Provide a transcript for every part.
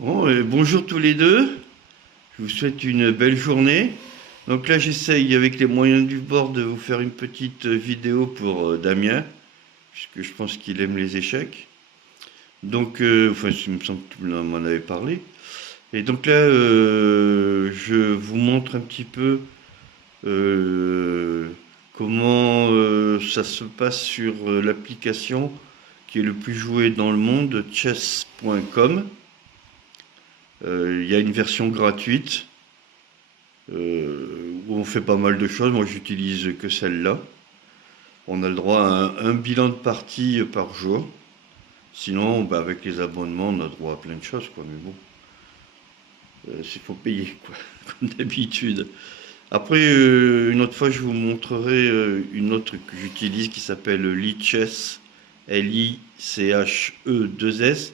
Bon, bonjour tous les deux, je vous souhaite une belle journée. Donc là j'essaye avec les moyens du bord de vous faire une petite vidéo pour Damien, puisque je pense qu'il aime les échecs. Donc, enfin il me semble que tu m'en avais parlé. Et donc là je vous montre un petit peu euh, comment ça se passe sur l'application qui est le plus jouée dans le monde, chess.com. Il y a une version gratuite où on fait pas mal de choses. Moi, j'utilise que celle-là. On a le droit à un bilan de partie par jour. Sinon, bah, avec les abonnements, on a droit à plein de choses, quoi. Mais bon, il faut payer, quoi, comme d'habitude. Après, une autre fois, je vous montrerai une autre que j'utilise qui s'appelle Lichess, Liche2S,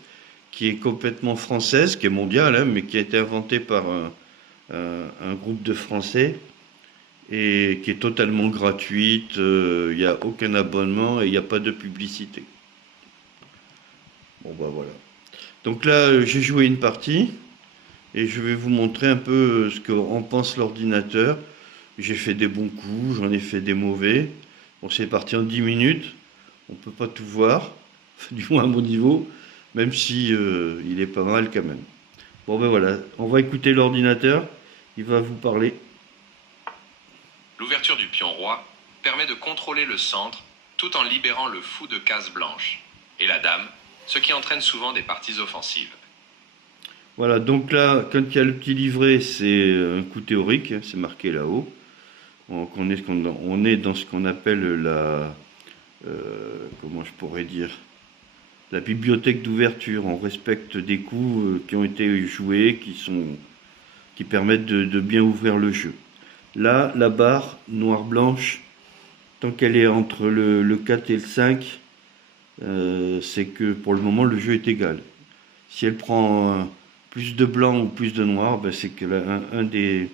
qui est complètement française, qui est mondiale, hein, mais qui a été inventée par un groupe de Français et qui est totalement gratuite. Il n'y a aucun abonnement et il n'y a pas de publicité. Bon bah voilà. Donc là, j'ai joué une partie et je vais vous montrer un peu ce qu'en pense l'ordinateur. J'ai fait des bons coups, j'en ai fait des mauvais. Bon, c'est parti en 10 minutes. On peut pas tout voir, du moins à mon niveau, même si il est pas mal quand même. Bon ben voilà, on va écouter l'ordinateur. Il va vous parler. L'ouverture du pion roi permet de contrôler le centre tout en libérant le fou de case blanche et la dame, ce qui entraîne souvent des parties offensives. Voilà, donc là, quand il y a le petit livret, c'est un coup théorique, hein, c'est marqué là-haut. Donc on est dans ce qu'on appelle comment je pourrais dire, la bibliothèque d'ouverture. On respecte des coups qui ont été joués, qui permettent de bien ouvrir le jeu. Là, la barre noire-blanche, tant qu'elle est entre le 4 et le 5, c'est que pour le moment, le jeu est égal. Si elle prend plus de blanc ou plus de noir, ben c'est que un des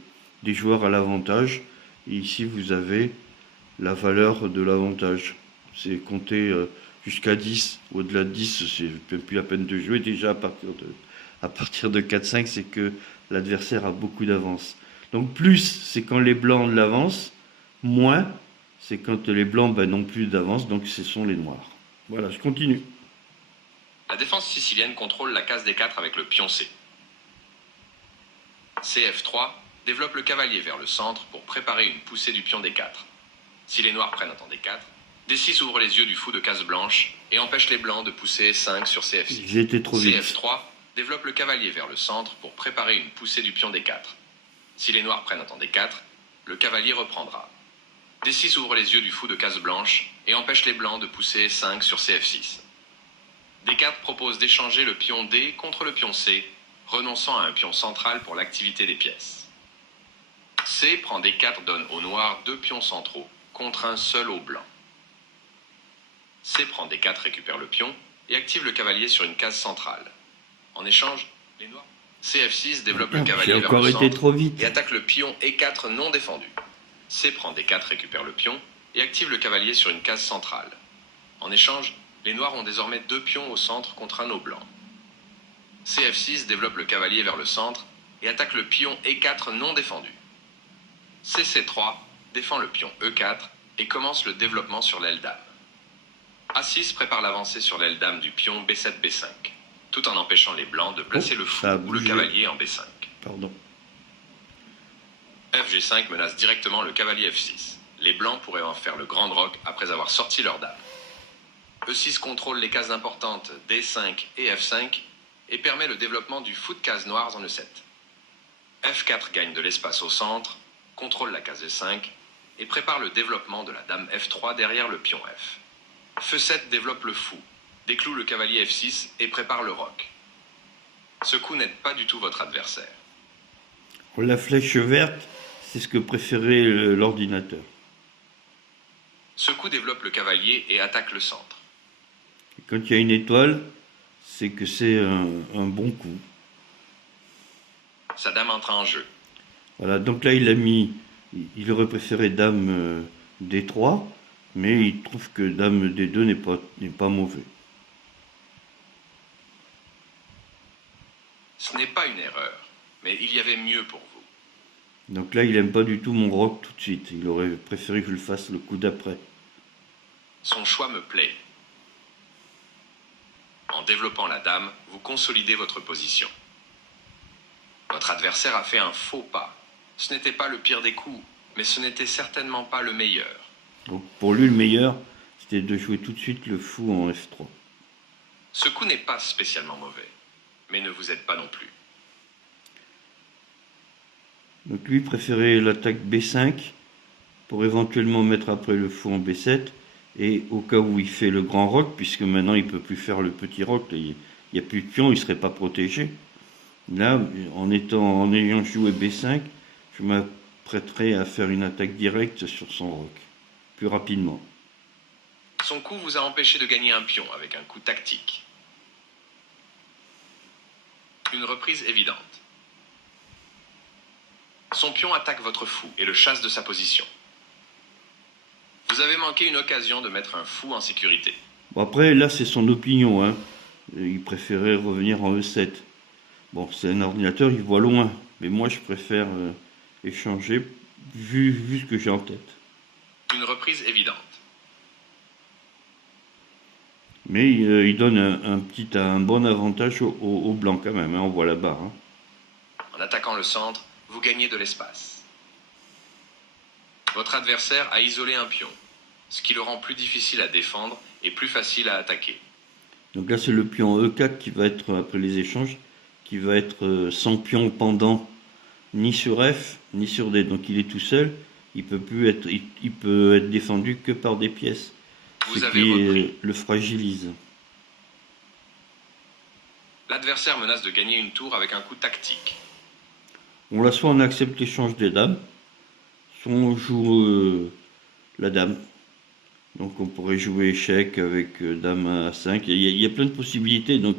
joueurs a l'avantage. Et ici, vous avez la valeur de l'avantage. C'est compté jusqu'à 10. Au-delà de 10, c'est même plus la peine de jouer. Déjà, à partir de 4-5, c'est que l'adversaire a beaucoup d'avance. Donc plus, c'est quand les blancs ont de l'avance. Moins, c'est quand les blancs ben, n'ont plus d'avance. Donc ce sont les noirs. Voilà, je continue. La défense sicilienne contrôle la case D4 avec le pion C. CF3 développe le cavalier vers le centre pour préparer une poussée du pion D4. Si les noirs prennent un temps D4, D6 ouvre les yeux du fou de case blanche et empêche les blancs de pousser 5 sur CF6. J'ai été trop vite. CF3 développe le cavalier vers le centre pour préparer une poussée du pion D4. Si les noirs prennent un temps D4, le cavalier reprendra. D6 ouvre les yeux du fou de case blanche et empêche les blancs de pousser 5 sur CF6. D4 propose d'échanger le pion D contre le pion C, renonçant à un pion central pour l'activité des pièces. C prend D4 donne au noir 2 pions centraux, contre un seul au blanc. C prend D4 récupère le pion et active le cavalier sur une case centrale. En échange, les noirs CF6 développe le cavalier vers le centre et attaque le pion E4 non défendu. C prend D4 récupère le pion et active le cavalier sur une case centrale. En échange, les noirs ont désormais 2 pions au centre contre un au blanc. CF6 développe le cavalier vers le centre et attaque le pion E4 non défendu. CC3 défend le pion E4 et commence le développement sur l'aile dame. A6 prépare l'avancée sur l'aile dame du pion B7-B5, tout en empêchant les blancs de placer le fou ou le cavalier en B5. Pardon. FG5 menace directement le cavalier F6. Les blancs pourraient en faire le grand roc après avoir sorti leur dame. E6 contrôle les cases importantes D5 et F5 et permet le développement du fou de cases noires en E7. F4 gagne de l'espace au centre, contrôle la case E5 et prépare le développement de la dame F3 derrière le pion F. F7 développe le fou, décloue le cavalier F6 et prépare le roc. Ce coup n'aide pas du tout votre adversaire. La flèche verte, c'est ce que préférait l'ordinateur. Ce coup développe le cavalier et attaque le centre. Et quand il y a une étoile, c'est que c'est un bon coup. Sa dame entre en jeu. Voilà, donc là il aurait préféré dame D3, mais il trouve que dame D2 n'est pas mauvais. Ce n'est pas une erreur, mais il y avait mieux pour vous. Donc là, il aime pas du tout mon roc tout de suite. Il aurait préféré que je le fasse le coup d'après. Son choix me plaît. En développant la dame, vous consolidez votre position. Votre adversaire a fait un faux pas. Ce n'était pas le pire des coups, mais ce n'était certainement pas le meilleur. Donc pour lui, le meilleur, c'était de jouer tout de suite le fou en F3. Ce coup n'est pas spécialement mauvais, mais ne vous aide pas non plus. Donc lui préférait l'attaque B5 pour éventuellement mettre après le fou en B7 et au cas où il fait le grand roc, puisque maintenant il peut plus faire le petit roc, il n'y a plus de pion, il serait pas protégé. Là, en ayant joué B5, je m'apprêterai à faire une attaque directe sur son roc, plus rapidement. Son coup vous a empêché de gagner un pion avec un coup tactique. Une reprise évidente. Son pion attaque votre fou et le chasse de sa position. Vous avez manqué une occasion de mettre un fou en sécurité. Bon, après, là, c'est son opinion, hein. Il préférait revenir en E7. Bon, c'est un ordinateur, il voit loin. Mais moi, je préfère échanger vu ce que j'ai en tête. Une reprise évidente. Mais il donne un bon avantage au blanc quand même, hein, on voit la barre. Hein. En attaquant le centre, vous gagnez de l'espace. Votre adversaire a isolé un pion, ce qui le rend plus difficile à défendre et plus facile à attaquer. Donc là, c'est le pion E4 qui va être, après les échanges, qui va être sans pion pendant ni sur F, ni sur D. Donc il est tout seul, il peut être défendu que par des pièces. Vous avez repris. Le fragilise. L'adversaire menace de gagner une tour avec un coup tactique. On soit on accepte l'échange des dames, soit on joue la dame. Donc on pourrait jouer échec avec dame à 5. Il y a plein de possibilités, donc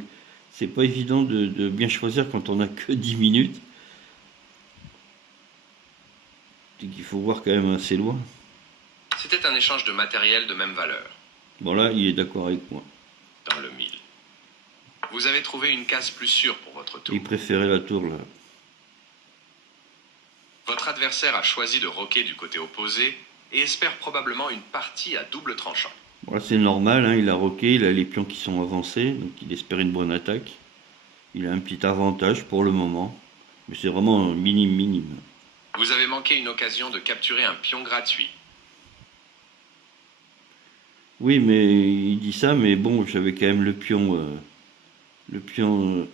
c'est pas évident de bien choisir quand on n'a que 10 minutes. C'est qu'il faut voir quand même assez loin. C'était un échange de matériel de même valeur. Bon là, il est d'accord avec moi. Dans le 1000. Vous avez trouvé une case plus sûre pour votre tour. Il préférait la tour là. Votre adversaire a choisi de roquer du côté opposé et espère probablement une partie à double tranchant. Bon, là c'est normal, hein, il a roqué, il a les pions qui sont avancés, donc il espère une bonne attaque. Il a un petit avantage pour le moment, mais c'est vraiment minime. Vous avez manqué une occasion de capturer un pion gratuit. Oui, mais il dit ça, mais bon, j'avais quand même le pion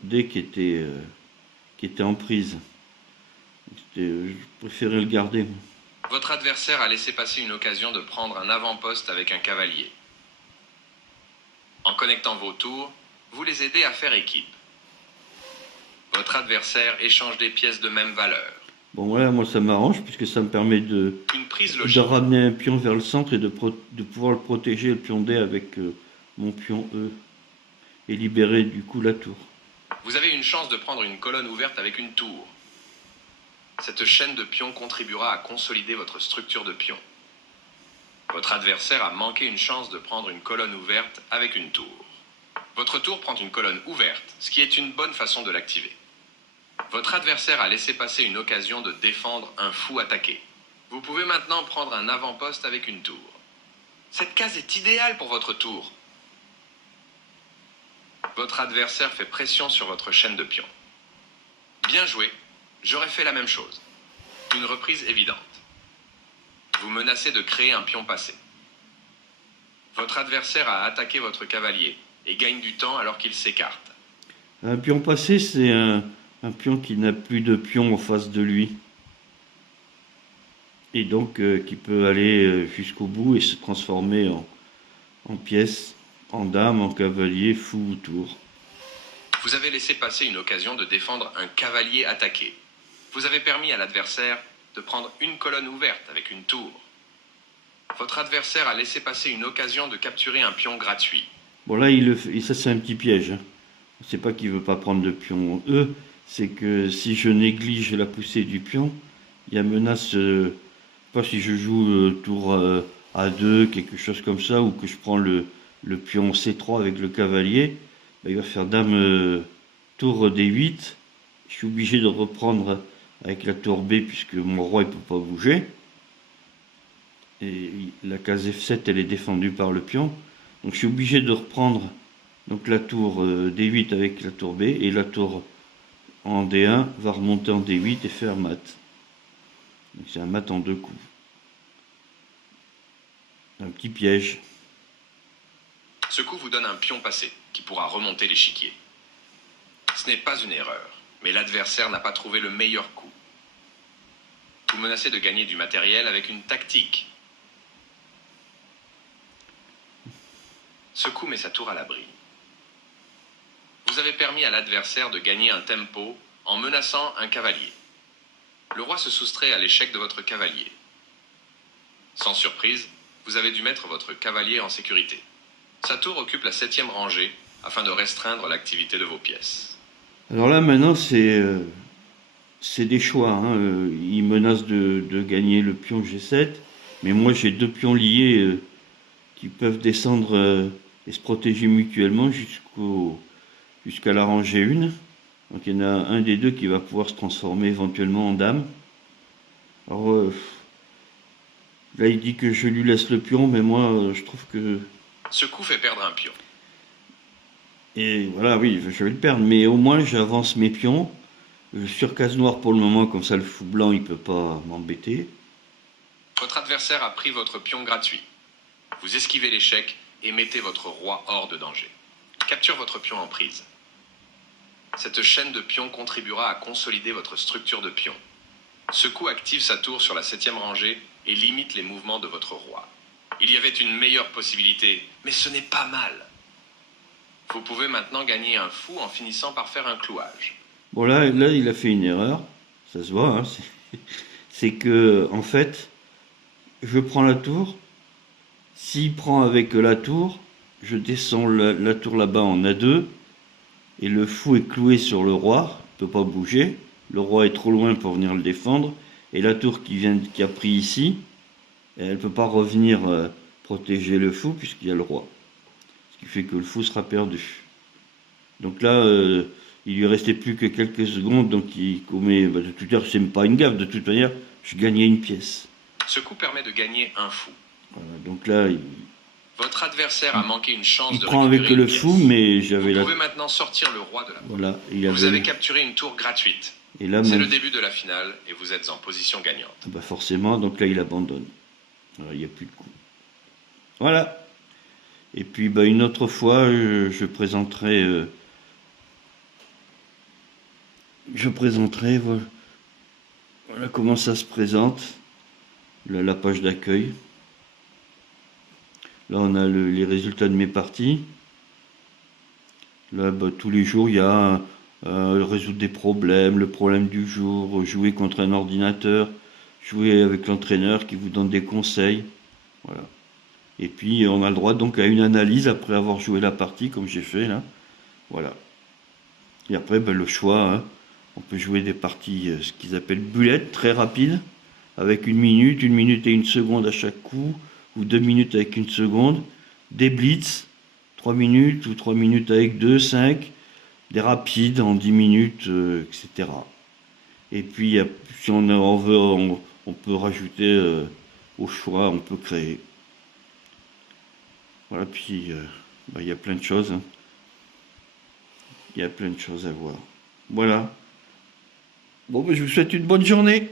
D qui était en prise. Je préférais le garder. Votre adversaire a laissé passer une occasion de prendre un avant-poste avec un cavalier. En connectant vos tours, vous les aidez à faire équipe. Votre adversaire échange des pièces de même valeur. Bon voilà, moi ça m'arrange puisque ça me permet de ramener un pion vers le centre et de pouvoir le protéger, le pion D, avec mon pion E. Et libérer du coup la tour. Vous avez une chance de prendre une colonne ouverte avec une tour. Cette chaîne de pions contribuera à consolider votre structure de pions. Votre adversaire a manqué une chance de prendre une colonne ouverte avec une tour. Votre tour prend une colonne ouverte, ce qui est une bonne façon de l'activer. Votre adversaire a laissé passer une occasion de défendre un fou attaqué. Vous pouvez maintenant prendre un avant-poste avec une tour. Cette case est idéale pour votre tour. Votre adversaire fait pression sur votre chaîne de pions. Bien joué, j'aurais fait la même chose. Une reprise évidente. Vous menacez de créer un pion passé. Votre adversaire a attaqué votre cavalier et gagne du temps alors qu'il s'écarte. Un pion passé, c'est un pion qui n'a plus de pion en face de lui. Et donc qui peut aller jusqu'au bout et se transformer en pièce, en dame, en cavalier, fou ou tour. Vous avez laissé passer une occasion de défendre un cavalier attaqué. Vous avez permis à l'adversaire de prendre une colonne ouverte avec une tour. Votre adversaire a laissé passer une occasion de capturer un pion gratuit. Bon là, il le fait, et ça c'est un petit piège. Hein. C'est pas qu'il veut pas prendre de pion E, c'est que si je néglige la poussée du pion, il y a menace, pas si je joue tour A2, quelque chose comme ça, ou que je prends le pion C3 avec le cavalier, ben, il va faire dame tour D8, je suis obligé de reprendre avec la tour B puisque mon roi il peut pas bouger. Et la case F7 elle est défendue par le pion. Donc je suis obligé de reprendre donc la tour D8 avec la tour B, et la tour en D1 va remonter en D8 et faire mat. Donc c'est un mat en 2 coups. Un petit piège. Ce coup vous donne un pion passé, qui pourra remonter l'échiquier. Ce n'est pas une erreur, mais l'adversaire n'a pas trouvé le meilleur coup. Vous menacez de gagner du matériel avec une tactique. Ce coup met sa tour à l'abri. Vous avez permis à l'adversaire de gagner un tempo en menaçant un cavalier. Le roi se soustrait à l'échec de votre cavalier. Sans surprise, vous avez dû mettre votre cavalier en sécurité. Sa tour occupe la 7e rangée afin de restreindre l'activité de vos pièces. Alors là maintenant c'est des choix. Hein. Il menace de gagner le pion G7, mais moi j'ai 2 pions liés qui peuvent descendre et se protéger mutuellement jusqu'à la rangée 1. Donc il y en a un des deux qui va pouvoir se transformer éventuellement en dame. Alors là il dit que je lui laisse le pion, mais moi je trouve que... Ce coup fait perdre un pion. Et voilà, oui, je vais le perdre, mais au moins j'avance mes pions. Sur case noire pour le moment, comme ça le fou blanc il peut pas m'embêter. Votre adversaire a pris votre pion gratuit. Vous esquivez l'échec et mettez votre roi hors de danger. Capture votre pion en prise. Cette chaîne de pions contribuera à consolider votre structure de pions. Ce coup active sa tour sur la 7e rangée et limite les mouvements de votre roi. Il y avait une meilleure possibilité, mais ce n'est pas mal. Vous pouvez maintenant gagner un fou en finissant par faire un clouage. Bon là il a fait une erreur, ça se voit, hein, c'est que en fait, je prends la tour, s'il prend avec la tour, je descends la tour là-bas en A2, et le fou est cloué sur le roi, il peut pas bouger, le roi est trop loin pour venir le défendre, et la tour qui a pris ici, elle peut pas revenir protéger le fou puisqu'il y a le roi. Ce qui fait que le fou sera perdu. Donc là, il lui restait plus que quelques secondes, donc il commet... de toute manière, c'est pas une gaffe, de toute manière, je gagnais une pièce. Ce coup permet de gagner un fou. Voilà, donc là, Votre adversaire a manqué une chance il de prend récupérer avec le une pièce. fou, mais j'avais Vous la... pouvez maintenant sortir le roi de la boîte. Voilà, Vous avez capturé une tour gratuite. Et là, c'est le début de la finale et vous êtes en position gagnante. Bah forcément, donc là, il abandonne. Alors, il n'y a plus de coup. Voilà. Et puis, bah, une autre fois, je présenterai... voilà comment ça se présente, la page d'accueil. Là on a les résultats de mes parties. Là bah, tous les jours il y a résoudre des problèmes, le problème du jour, jouer contre un ordinateur, jouer avec l'entraîneur qui vous donne des conseils. Voilà. Et puis on a le droit donc à une analyse après avoir joué la partie comme j'ai fait là. Voilà. Et après bah, le choix, hein. On peut jouer des parties, ce qu'ils appellent bullet, très rapides, avec 1 minute, 1 minute et 1 seconde à chaque coup, ou 2 minutes avec 1 seconde, des blitz, 3 minutes, ou 3 minutes avec 2, 5, des rapides en 10 minutes, etc. Et puis, si on veut, on peut rajouter au choix, on peut créer. Voilà, puis il y a plein de choses. Hein. Il y a plein de choses à voir. Voilà. Bon, ben, je vous souhaite une bonne journée.